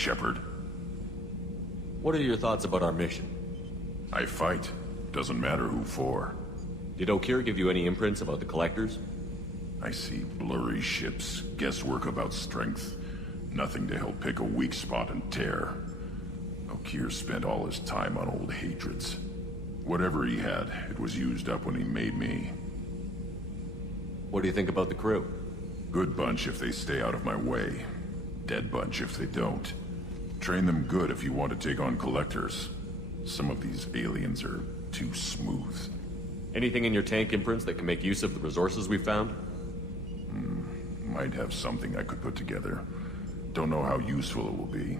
Shepard. What are your thoughts about our mission? I fight. Doesn't matter who for. Did O'Keefe give you any imprints about the Collectors? I see blurry ships, guesswork about strength. Nothing to help pick a weak spot and tear. O'Keefe spent all his time on old hatreds. Whatever he had, it was used up when he made me. What do you think about the crew? Good bunch if they stay out of my way. Dead bunch if they don't. Train them good if you want to take on Collectors. Some of these aliens are too smooth. Anything in your tank imprints that can make use of the resources we found? Might have something I could put together. Don't know how useful it will be.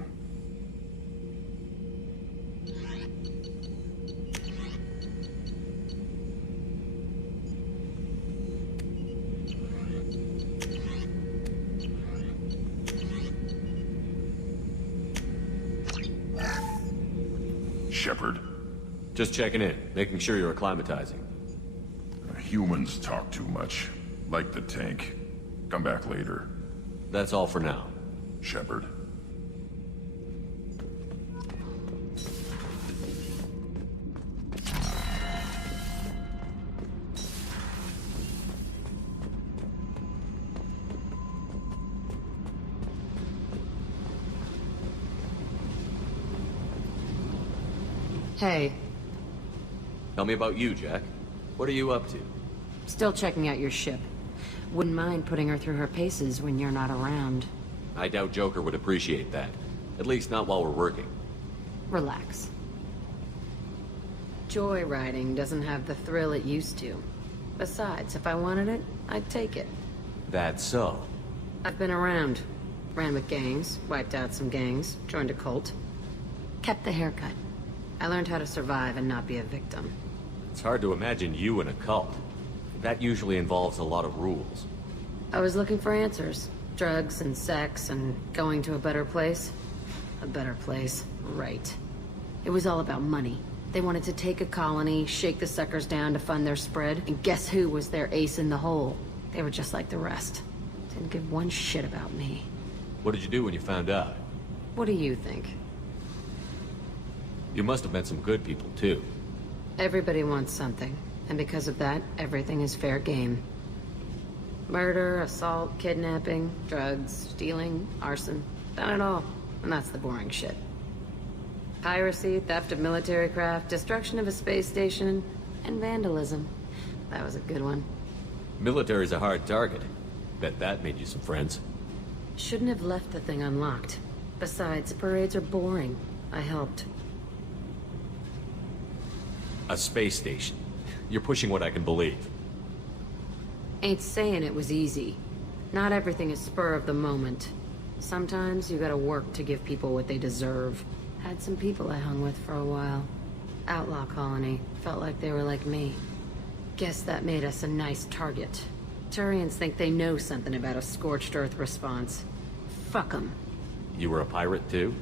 Shepard. Just checking in, making sure you're acclimatizing. Humans talk too much. Like the tank. Come back later. That's all for now. Shepard. Hey, Tell me about you, Jack. What are you up to? still checking out your ship. Wouldn't mind putting her through her paces when you're not around. I doubt Joker would appreciate that. At least not while we're working. Relax. Joyriding doesn't have the thrill it used to. Besides, if I wanted it, I'd take it. That's so. I've been around. Ran with gangs, wiped out some gangs, joined a cult. Kept the haircut. I learned how to survive and not be a victim. It's hard to imagine you in a cult. That usually involves a lot of rules. I was looking for answers. Drugs and sex and going to a better place. A better place, right. It was all about money. They wanted to take a colony, shake the suckers down to fund their spread, and guess who was their ace in the hole? They were just like the rest. Didn't give one shit about me. What did you do when you found out? What do you think? You must have met some good people, too. Everybody wants something, and because of that, everything is fair game. Murder, assault, kidnapping, drugs, stealing, arson. Done it all. And that's the boring shit. Piracy, theft of military craft, destruction of a space station, and vandalism. That was a good one. Military's a hard target. Bet that made you some friends. Shouldn't have left the thing unlocked. Besides, parades are boring. I helped. A space station. You're pushing what I can believe. Ain't saying it was easy. Not everything is spur of the moment. Sometimes you gotta work to give people what they deserve. Had some people I hung with for a while. Outlaw colony. Felt like they were like me. Guess that made us a nice target. Turians think they know something about a scorched earth response. Fuck 'em. You were a pirate, too?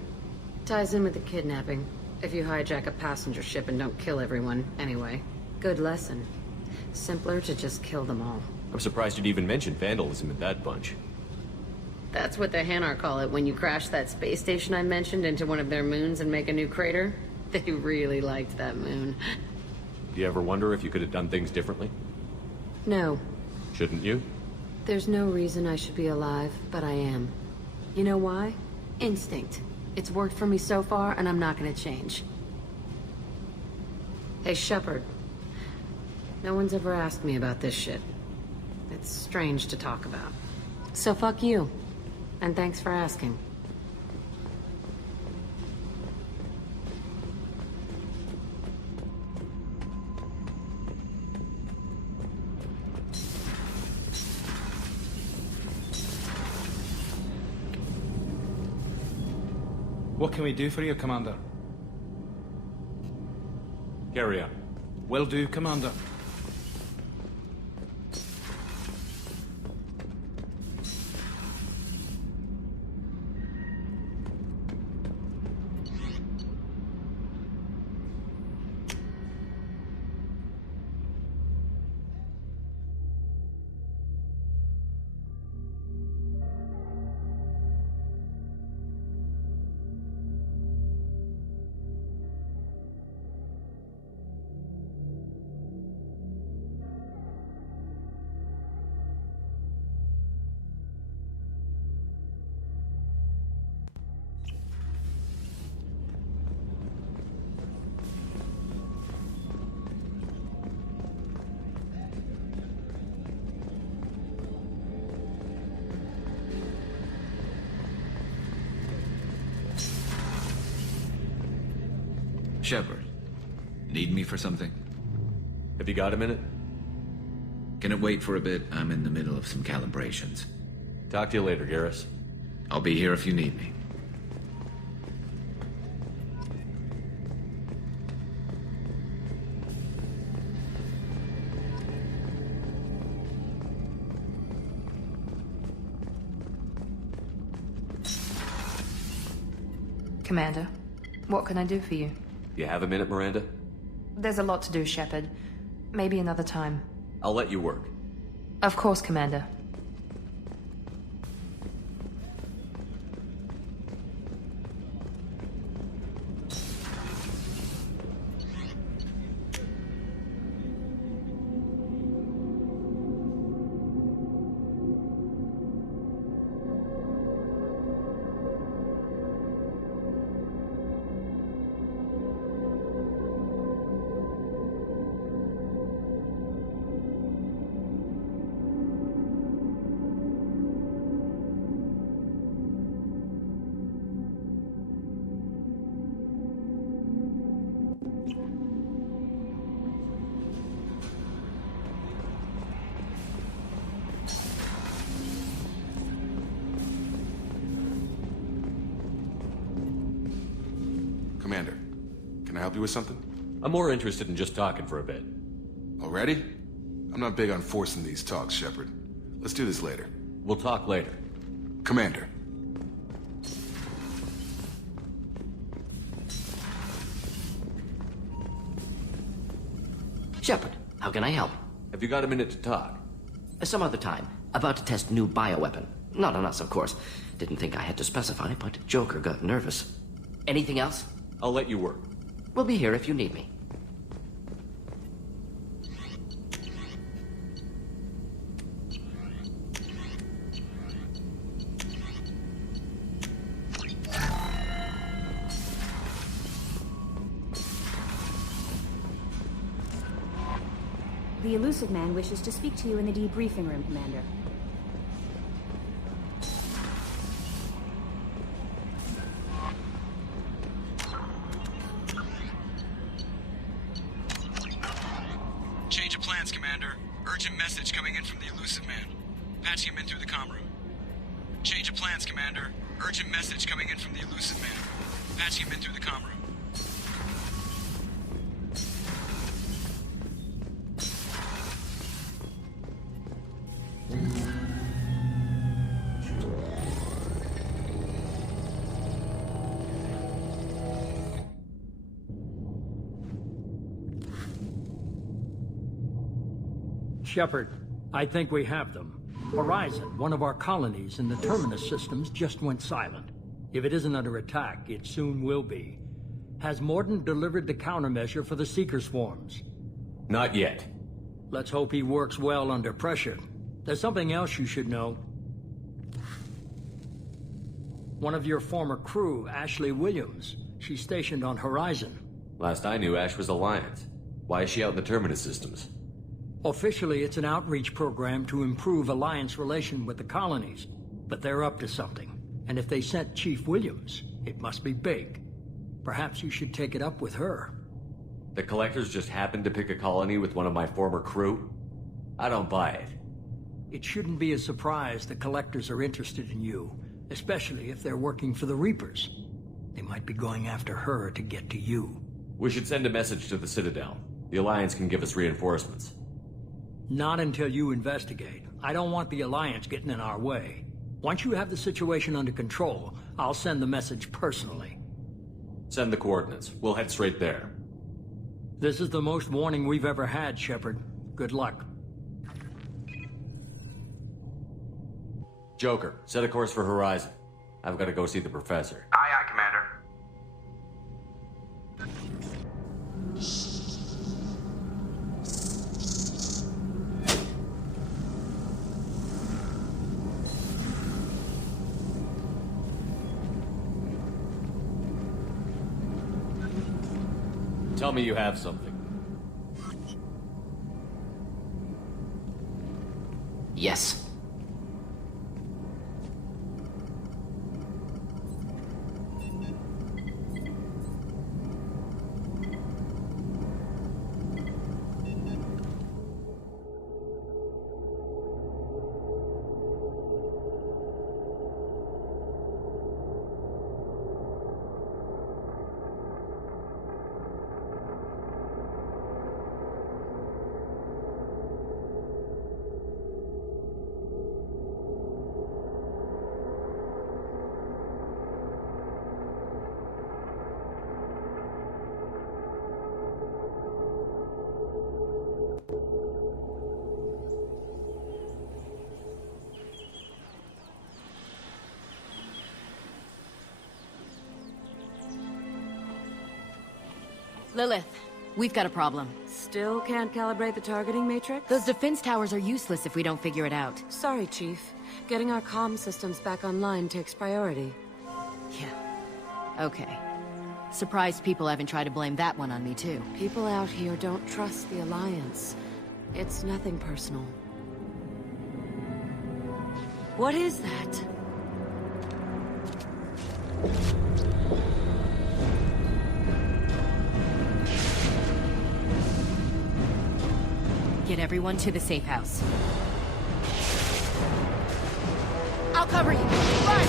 Ties in with the kidnapping. If you hijack a passenger ship and don't kill everyone, anyway. Good lesson. Simpler to just kill them all. I'm surprised you'd even mention vandalism in that bunch. That's what the Hanar call it when you crash that space station I mentioned into one of their moons and make a new crater. They really liked that moon. Do you ever wonder if you could have done things differently? No. Shouldn't you? There's no reason I should be alive, but I am. You know why? Instinct. It's worked for me so far, and I'm not gonna change. Hey, Shepard. No one's ever asked me about this shit. It's strange to talk about. So fuck you. And thanks for asking. What can we do for you, Commander? Carry on. Will do, Commander. Shepard, need me for something? Have you got a minute? Can it wait for a bit? I'm in the middle of some calibrations. Talk to you later, Garrus. I'll be here if you need me. Commander, what can I do for you? You have a minute, Miranda? There's a lot to do, Shepard. Maybe another time. I'll let you work. Of course, Commander. Commander, can I help you with something? I'm more interested in just talking for a bit. Already? I'm not big on forcing these talks, Shepard. Let's do this later. We'll talk later. Commander. Shepard, how can I help? Have you got a minute to talk? Some other time. About to test new bioweapon. Not on us, of course. Didn't think I had to specify, but Joker got nervous. Anything else? I'll let you work. We'll be here if you need me. The Elusive Man wishes to speak to you in the debriefing room, Commander. Change of plans, Commander. Urgent message coming in from the Elusive Man. Patching him in through the comm room. Change of plans, Commander. Urgent message coming in from the Elusive Man. Patching him in through the comm room. Shepard, I think we have them. Horizon, one of our colonies in the Terminus systems, just went silent. If it isn't under attack, it soon will be. Has Mordant delivered the countermeasure for the Seeker swarms? Not yet. Let's hope he works well under pressure. There's something else you should know. One of your former crew, Ashley Williams, she's stationed on Horizon. Last I knew, Ash was Alliance. Why is she out in the Terminus systems? Officially, it's an outreach program to improve Alliance relation with the colonies. But they're up to something. And if they sent Chief Williams, it must be big. Perhaps you should take it up with her. The Collectors just happened to pick a colony with one of my former crew? I don't buy it. It shouldn't be a surprise the Collectors are interested in you, especially if they're working for the Reapers. They might be going after her to get to you. We should send a message to the Citadel. The Alliance can give us reinforcements. Not until you investigate. I don't want the Alliance getting in our way. Once you have the situation under control, I'll send the message personally. Send the coordinates. We'll head straight there. This is the most warning we've ever had, Shepard. Good luck. Joker, set a course for Horizon. I've got to go see the Professor. Aye, aye, Commander. Tell me you have something. Yes. Lilith, we've got a problem. Still can't calibrate the targeting matrix? Those defense towers are useless if we don't figure it out. Sorry, Chief. Getting our comm systems back online takes priority. Yeah. Okay. Surprised people haven't tried to blame that one on me, too. People out here don't trust the Alliance. It's nothing personal. What is that? Get everyone to the safe house. I'll cover you. Run!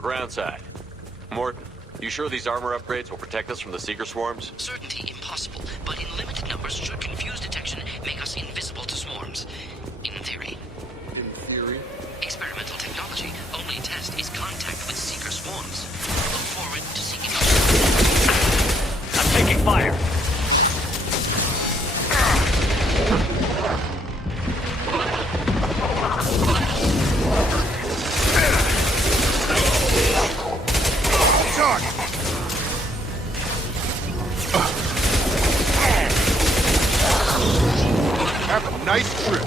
Groundside. Morton, you sure these armor upgrades will protect us from the Seeker swarms? Certainty impossible, but in limited numbers should confuse detection, make us invisible to swarms. In theory. In theory? Experimental technology. Only test is contact with Seeker swarms. Look forward to seeking out. I'm taking fire! Have a nice trip.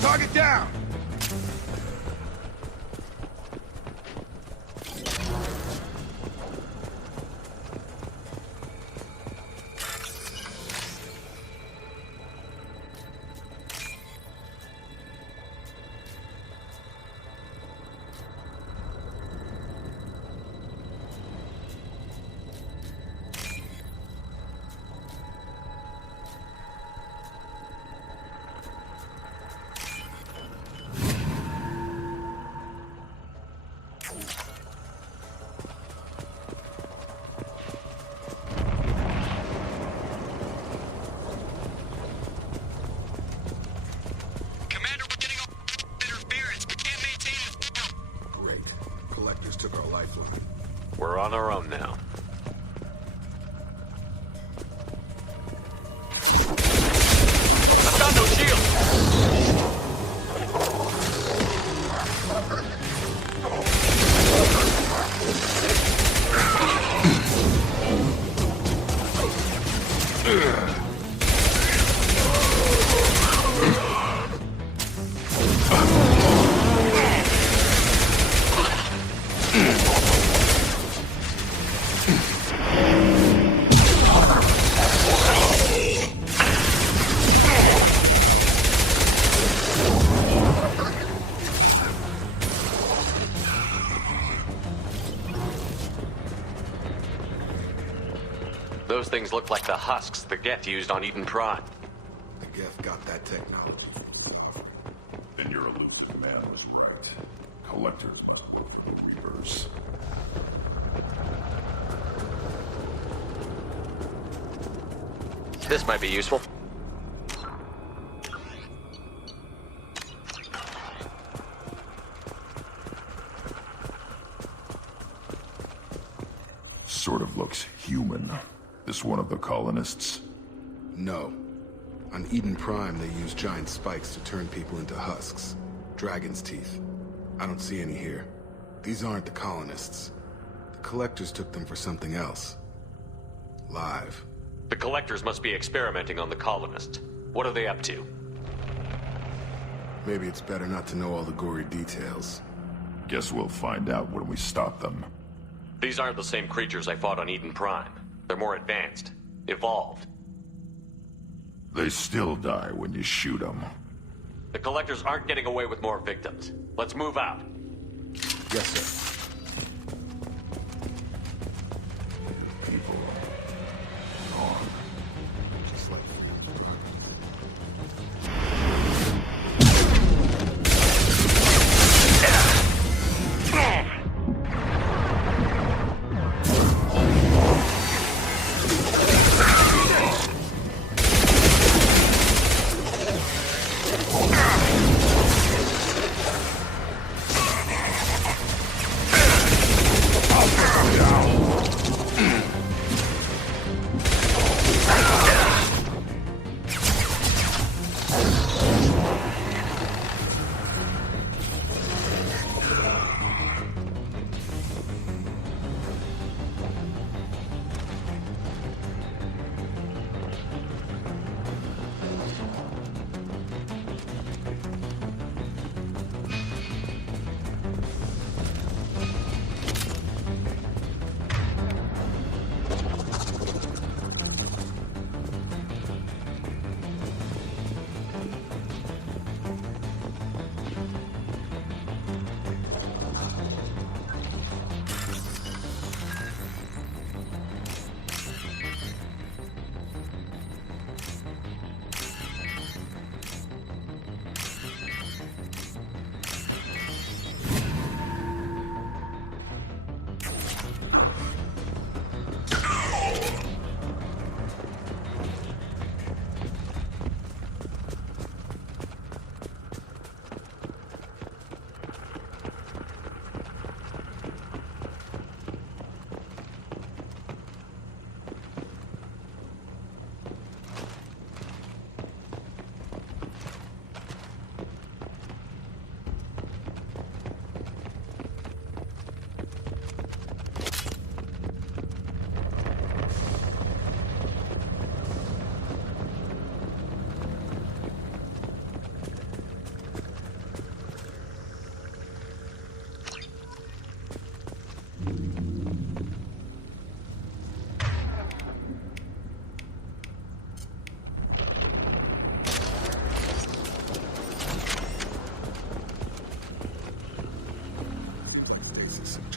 Target down! Commander, we're getting all interference. We can't maintain it. Great. Collectors took our lifeline. We're on our own now. I've got no shield! Those things look like the husks the Geth used on Eden Prime. The Geth got that technology. Then your elusive man was right. Collectors must work in reverse. This might be useful. Sort of looks human. This one of the colonists? No. On Eden Prime, they use giant spikes to turn people into husks. Dragon's teeth. I don't see any here. These aren't the colonists. The collectors took them for something else. Live. The collectors must be experimenting on the colonists. What are they up to? Maybe it's better not to know all the gory details. Guess we'll find out when we stop them. These aren't the same creatures I fought on Eden Prime. They're more advanced. Evolved. They still die when you shoot them. The collectors aren't getting away with more victims. Let's move out. Yes, sir. People gone. Just like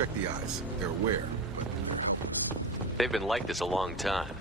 Check the eyes. They're aware, but... They've been like this a long time.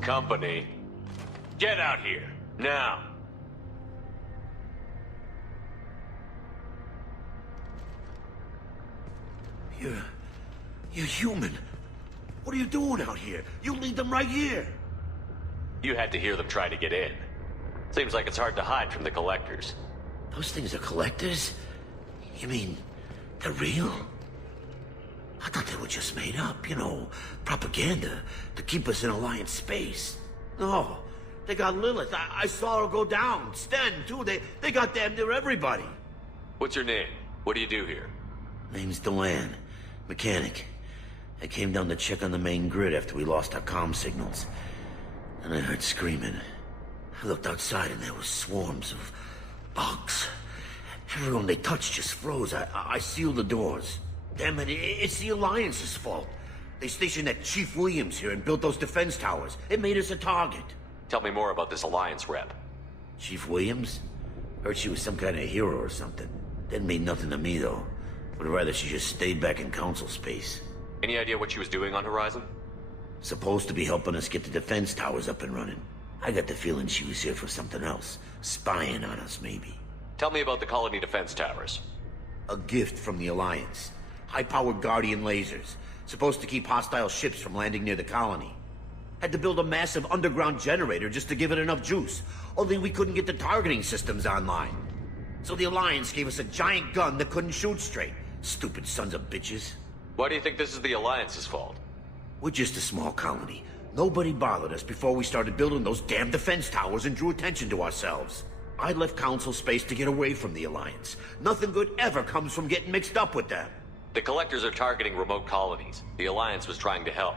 Company, get out here, now! You're human. What are you doing out here? You lead them right here. You had to hear them try to get in. Seems like it's hard to hide from the collectors. Those things are collectors? You mean, they're real? I thought they were just made up, propaganda to keep us in Alliance space. No, they got Lilith. I saw her go down. Sten, too. They got damn near everybody. What's your name? What do you do here? Name's Delan. Mechanic. I came down to check on the main grid after we lost our comm signals. And I heard screaming. I looked outside and there were swarms of bugs. Everyone they touched just froze. I sealed the doors. Damn it, it's the Alliance's fault. They stationed that Chief Williams here and built those defense towers. It made us a target. Tell me more about this Alliance rep. Chief Williams? Heard she was some kind of hero or something. Didn't mean nothing to me, though. Would rather she just stayed back in Council space. Any idea what she was doing on Horizon? Supposed to be helping us get the defense towers up and running. I got the feeling she was here for something else. Spying on us, maybe. Tell me about the colony defense towers. A gift from the Alliance. High-powered Guardian lasers. Supposed to keep hostile ships from landing near the colony. Had to build a massive underground generator just to give it enough juice. Only we couldn't get the targeting systems online. So the Alliance gave us a giant gun that couldn't shoot straight. Stupid sons of bitches. Why do you think this is the Alliance's fault? We're just a small colony. Nobody bothered us before we started building those damn defense towers and drew attention to ourselves. I left Council space to get away from the Alliance. Nothing good ever comes from getting mixed up with them. The Collectors are targeting remote colonies. The Alliance was trying to help.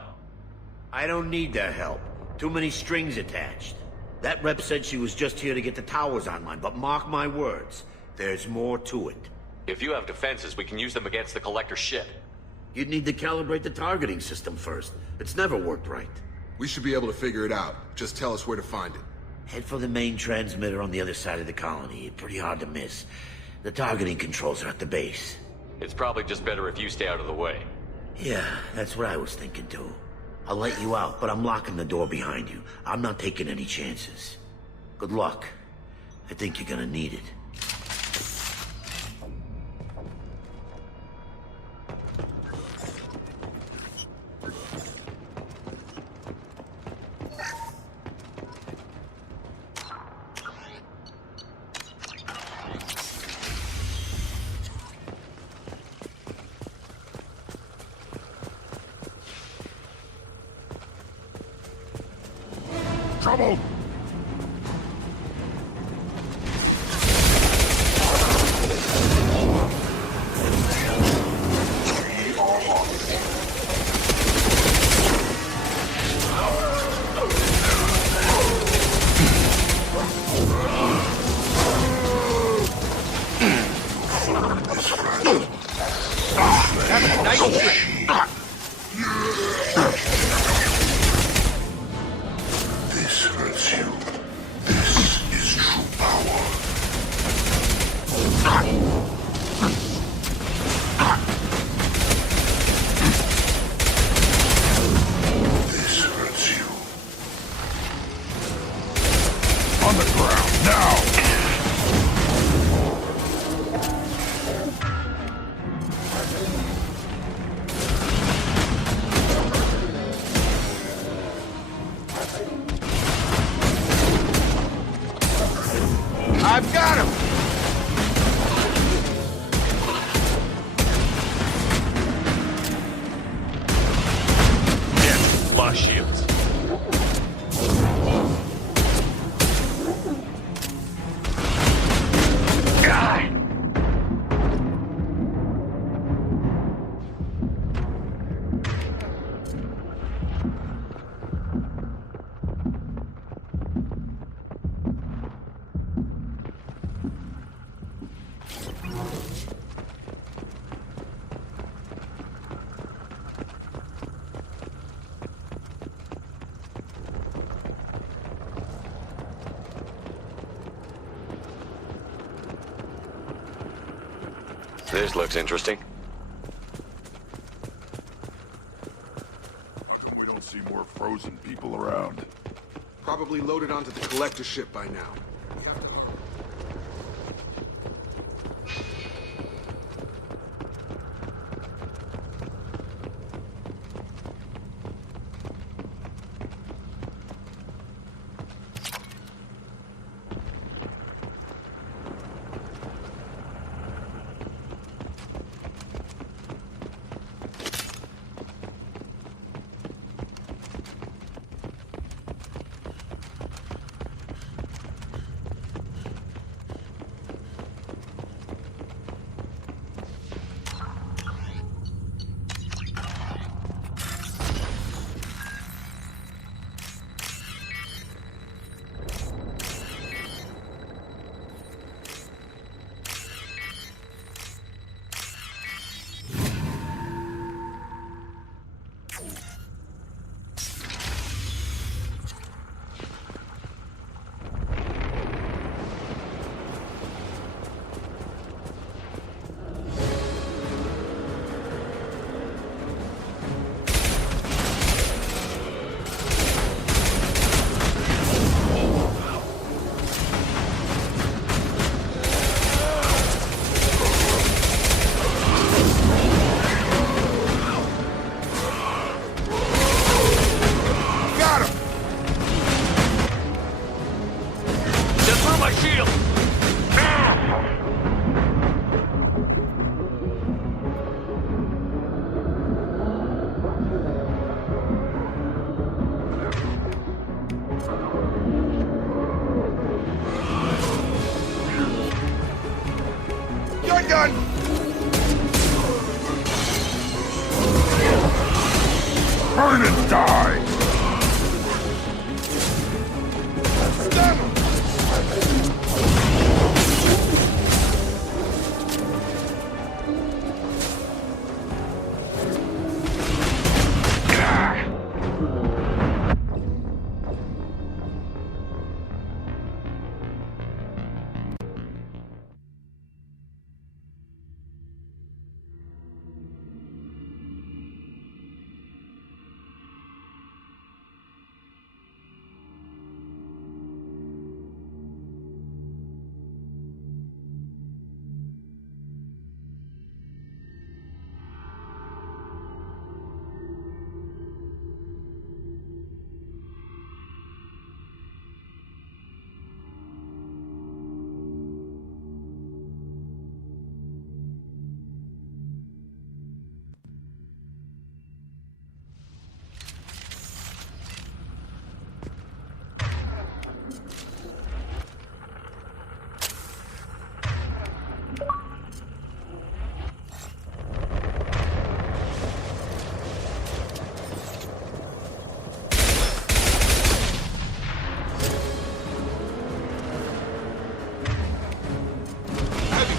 I don't need their help. Too many strings attached. That rep said she was just here to get the towers online, but mark my words, there's more to it. If you have defenses, we can use them against the Collector ship. You'd need to calibrate the targeting system first. It's never worked right. We should be able to figure it out. Just tell us where to find it. Head for the main transmitter on the other side of the colony. Pretty hard to miss. The targeting controls are at the base. It's probably just better if you stay out of the way. Yeah, that's what I was thinking too. I'll let you out, but I'm locking the door behind you. I'm not taking any chances. Good luck. I think you're gonna need it. Trouble! This hurts you. This is true power. This hurts you. On the ground, now! I've got him! Yeah, lost shields. God! This looks interesting. How come we don't see more frozen people around? Probably loaded onto the collector ship by now. We have to... Stun gun! Burn and die! Stun!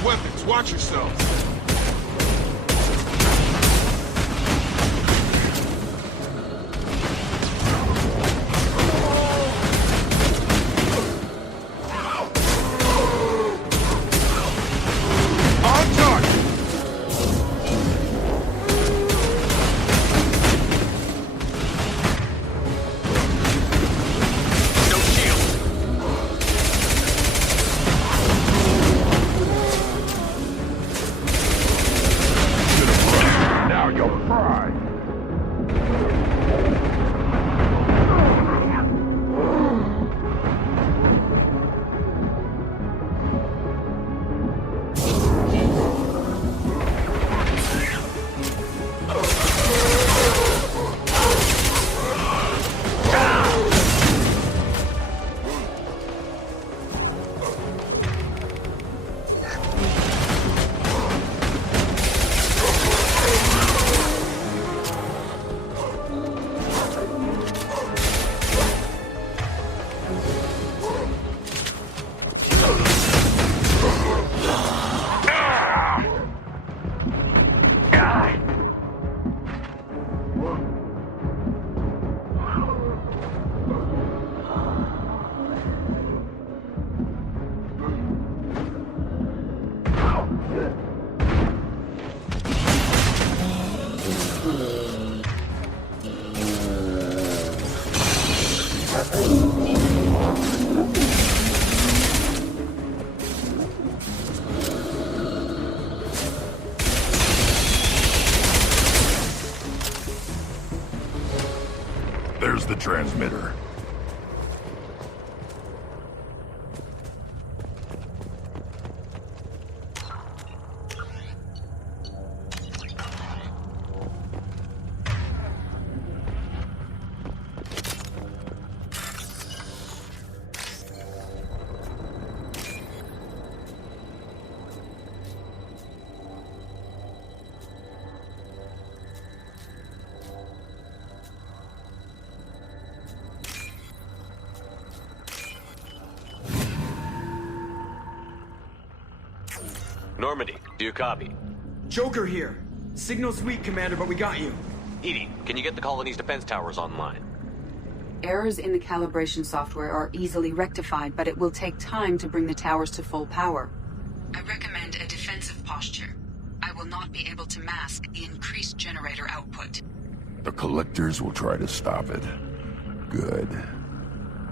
Weapons, watch yourselves. On target! There's the transmitter. Normandy, do you copy? Joker here. Signal's weak, Commander, but we got you. Edie, can you get the colony's defense towers online? Errors in the calibration software are easily rectified, but it will take time to bring the towers to full power. I recommend a defensive posture. I will not be able to mask the increased generator output. The collectors will try to stop it. Good.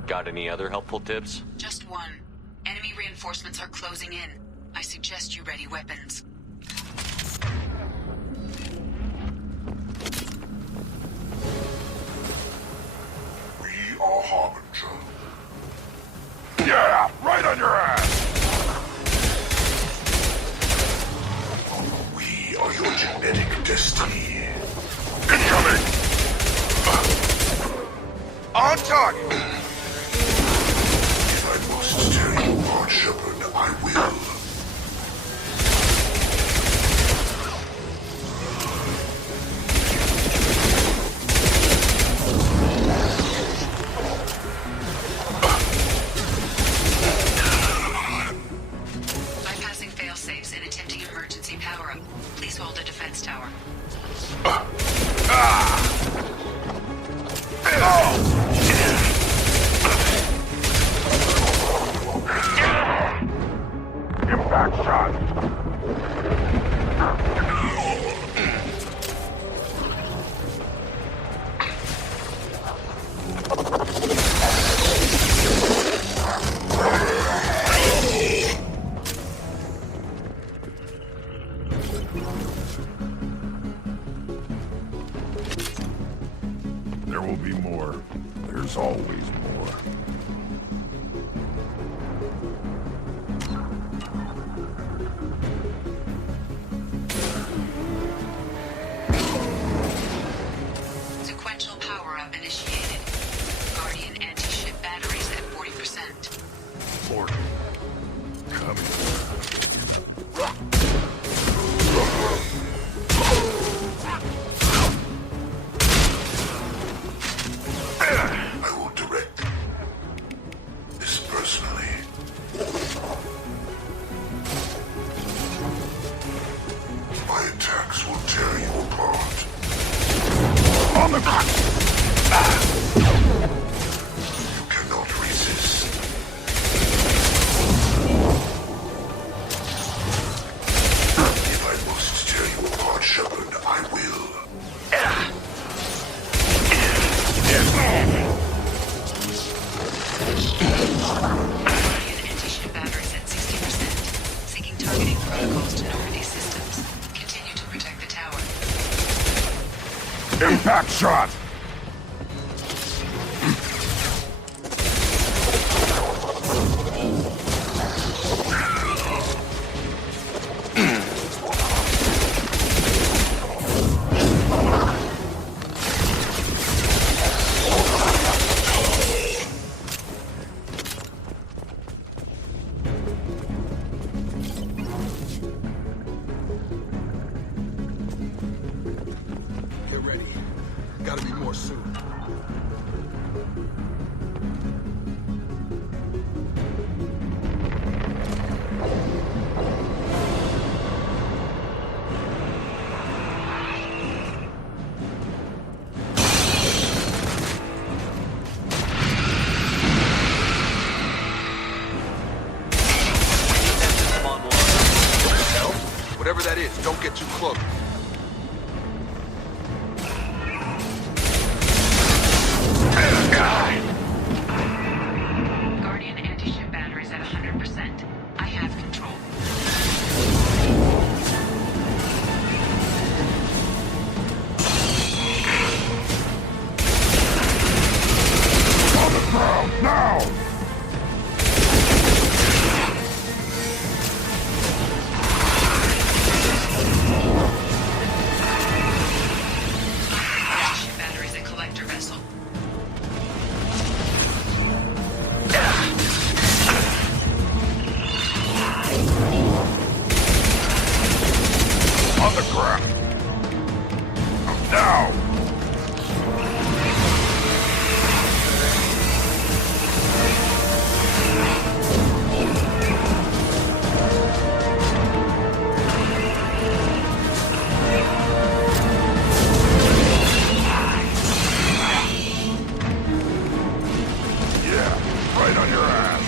Got any other helpful tips? Just one. Enemy reinforcements are closing in. I suggest you ready weapons. We are Harbinger. Yeah, right on your ass! We are your genetic destiny. Incoming! On target! If I must tell you, Lord Shepard, I will. hold a defense tower. Impact shot! There will be more. There's always more. Sequential power-up initiated. Guardian anti-ship batteries at 40%. Order. Coming. I will direct this personally. My attacks will tear you apart. On the ground! You cannot resist. If I must tear you apart, Shepard, I will. Guardian anti-ship batteries at 60%. Seeking targeting protocols to Normandy systems. Continue to protect the tower. Impact shot! Get ready. Gotta be more soon. Whatever that is, don't get too close. Guardian anti-ship batteries at 100%. I have control. On the ground, now! Anti-ship batteries at collector vessel. On the ground! Now! Yeah, right on your ass.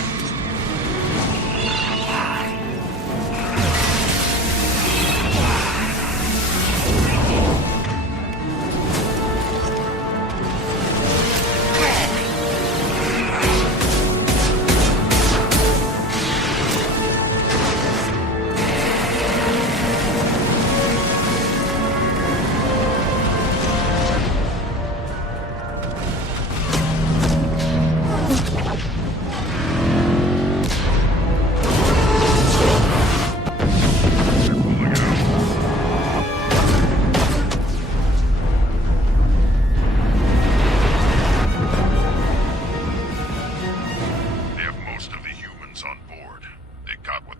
They have most of the humans on board. They got what...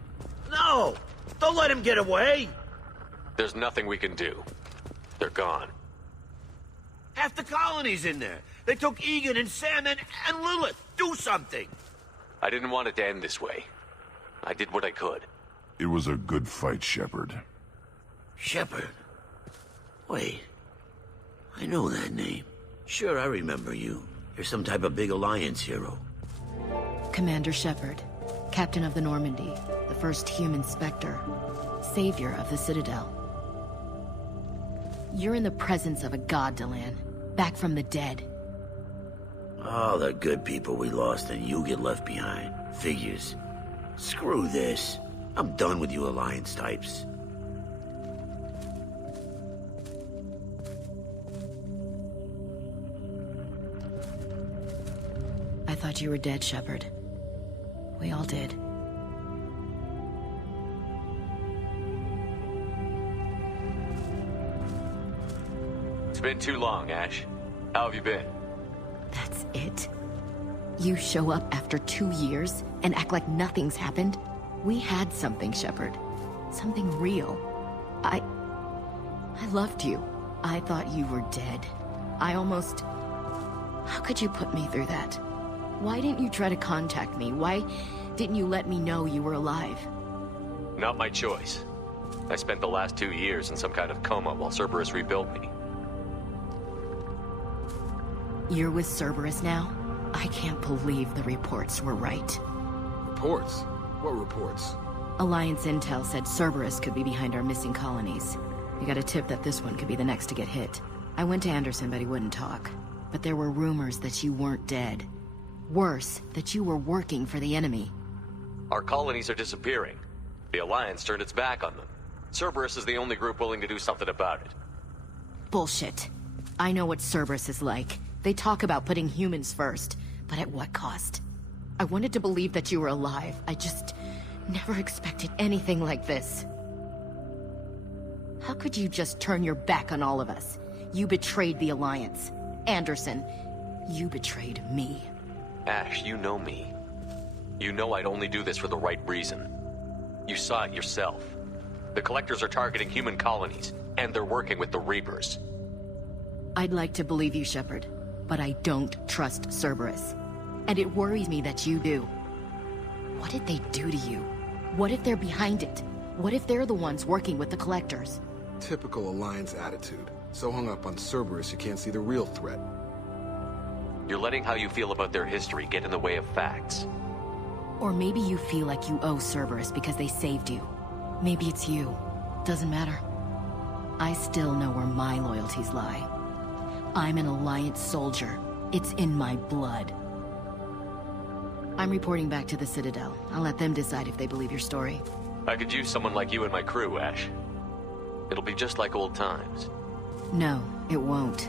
No! Don't let him get away! There's nothing we can do. They're gone. Half the colony's in there. They took Egan and Sam and Lilith. Do something! I didn't want it to end this way. I did what I could. It was a good fight, Shepard. Shepard. Wait. I know that name. Sure, I remember you. You're some type of big Alliance hero. Commander Shepard, Captain of the Normandy, the first human Spectre, savior of the Citadel. You're in the presence of a god, Delan, back from the dead. All the good people we lost and you get left behind. Figures. Screw this. I'm done with you Alliance types. I thought you were dead, Shepard. We all did. It's been too long, Ash. How have you been? That's it? You show up after 2 years and act like nothing's happened? We had something, Shepard. Something real. I loved you. I thought you were dead. I almost... How could you put me through that? Why didn't you try to contact me? Why didn't you let me know you were alive? Not my choice. I spent the last 2 years in some kind of coma while Cerberus rebuilt me. You're with Cerberus now? I can't believe the reports were right. Reports? What reports? Alliance intel said Cerberus could be behind our missing colonies. We got a tip that this one could be the next to get hit. I went to Anderson, but he wouldn't talk. But there were rumors that you weren't dead. Worse, that you were working for the enemy. Our colonies are disappearing. The Alliance turned its back on them. Cerberus is the only group willing to do something about it. Bullshit. I know what Cerberus is like. They talk about putting humans first, but at what cost? I wanted to believe that you were alive. I just never expected anything like this. How could you just turn your back on all of us? You betrayed the Alliance. Anderson, you betrayed me. Ash, you know me. You know I'd only do this for the right reason. You saw it yourself. The Collectors are targeting human colonies, and they're working with the Reapers. I'd like to believe you, Shepard, but I don't trust Cerberus. And it worries me that you do. What did they do to you? What if they're behind it? What if they're the ones working with the Collectors? Typical Alliance attitude. So hung up on Cerberus you can't see the real threat. You're letting how you feel about their history get in the way of facts. Or maybe you feel like you owe Cerberus because they saved you. Maybe it's you. Doesn't matter. I still know where my loyalties lie. I'm an Alliance soldier. It's in my blood. I'm reporting back to the Citadel. I'll let them decide if they believe your story. I could use someone like you in my crew, Ash. It'll be just like old times. No, it won't.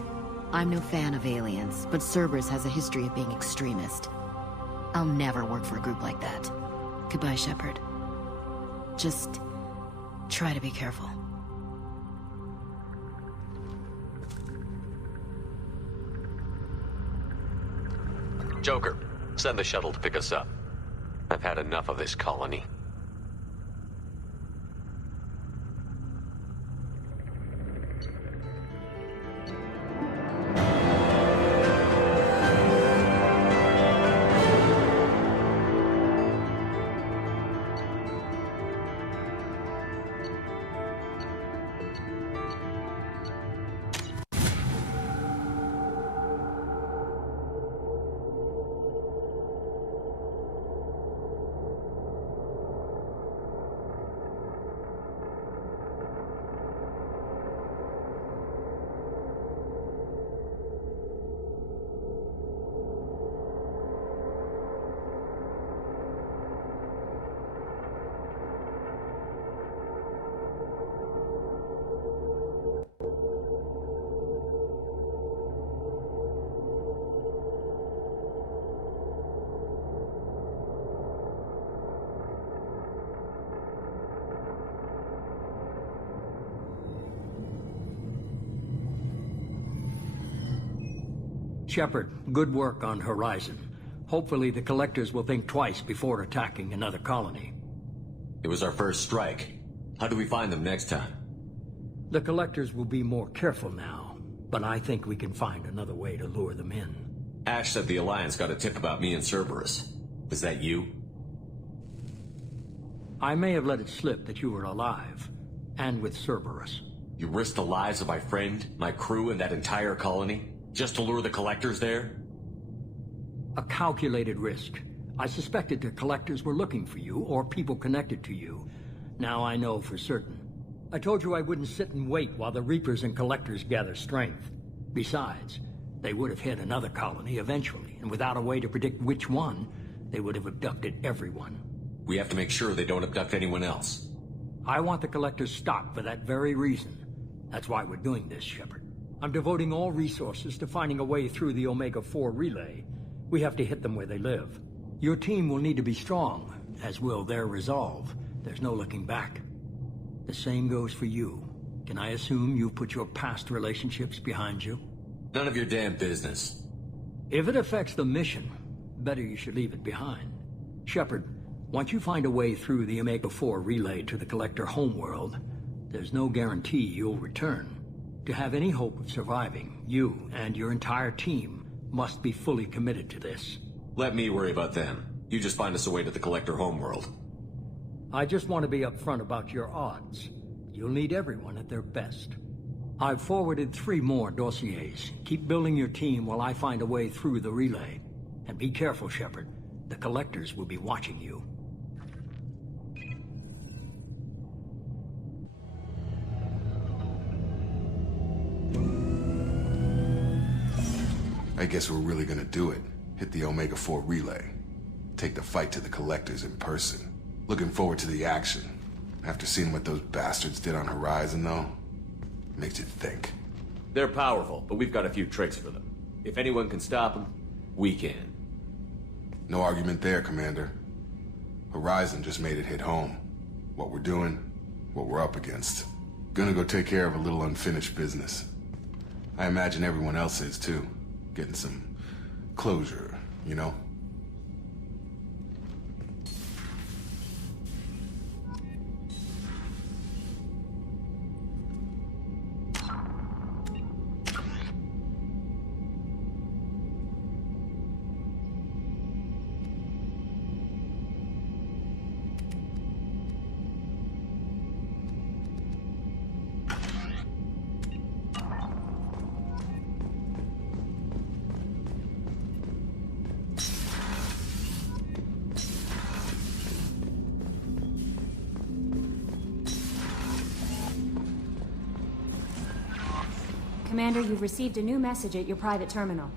I'm no fan of aliens, but Cerberus has a history of being extremist. I'll never work for a group like that. Goodbye, Shepard. Just try to be careful. Joker, send the shuttle to pick us up. I've had enough of this colony. Shepard, good work on Horizon. Hopefully the Collectors will think twice before attacking another colony. It was our first strike. How do we find them next time? The Collectors will be more careful now, but I think we can find another way to lure them in. Ash said the Alliance got a tip about me and Cerberus. Was that you? I may have let it slip that you were alive, and with Cerberus. You risked the lives of my friend, my crew, and that entire colony, just to lure the collectors there? A calculated risk. I suspected the collectors were looking for you, or people connected to you. Now I know for certain. I told you I wouldn't sit and wait while the Reapers and Collectors gather strength. Besides, they would have hit another colony eventually, and without a way to predict which one, they would have abducted everyone. We have to make sure they don't abduct anyone else. I want the Collectors stopped for that very reason. That's why we're doing this, Shepard. I'm devoting all resources to finding a way through the Omega-4 relay. We have to hit them where they live. Your team will need to be strong, as will their resolve. There's no looking back. The same goes for you. Can I assume you've put your past relationships behind you? None of your damn business. If it affects the mission, better you should leave it behind. Shepard, once you find a way through the Omega-4 relay to the Collector homeworld, there's no guarantee you'll return. To have any hope of surviving, you and your entire team must be fully committed to this. Let me worry about them. You just find us a way to the Collector homeworld. I just want to be upfront about your odds. You'll need everyone at their best. I've forwarded 3 more dossiers. Keep building your team while I find a way through the relay. And be careful, Shepard. The Collectors will be watching you. I guess we're really gonna do it. Hit the Omega-4 relay. Take the fight to the Collectors in person. Looking forward to the action. After seeing what those bastards did on Horizon, though, makes you think. They're powerful, but we've got a few tricks for them. If anyone can stop them, we can. No argument there, Commander. Horizon just made it hit home. What we're doing, what we're up against. Gonna go take care of a little unfinished business. I imagine everyone else is, too. Getting some closure, you know? Commander, you've received a new message at your private terminal.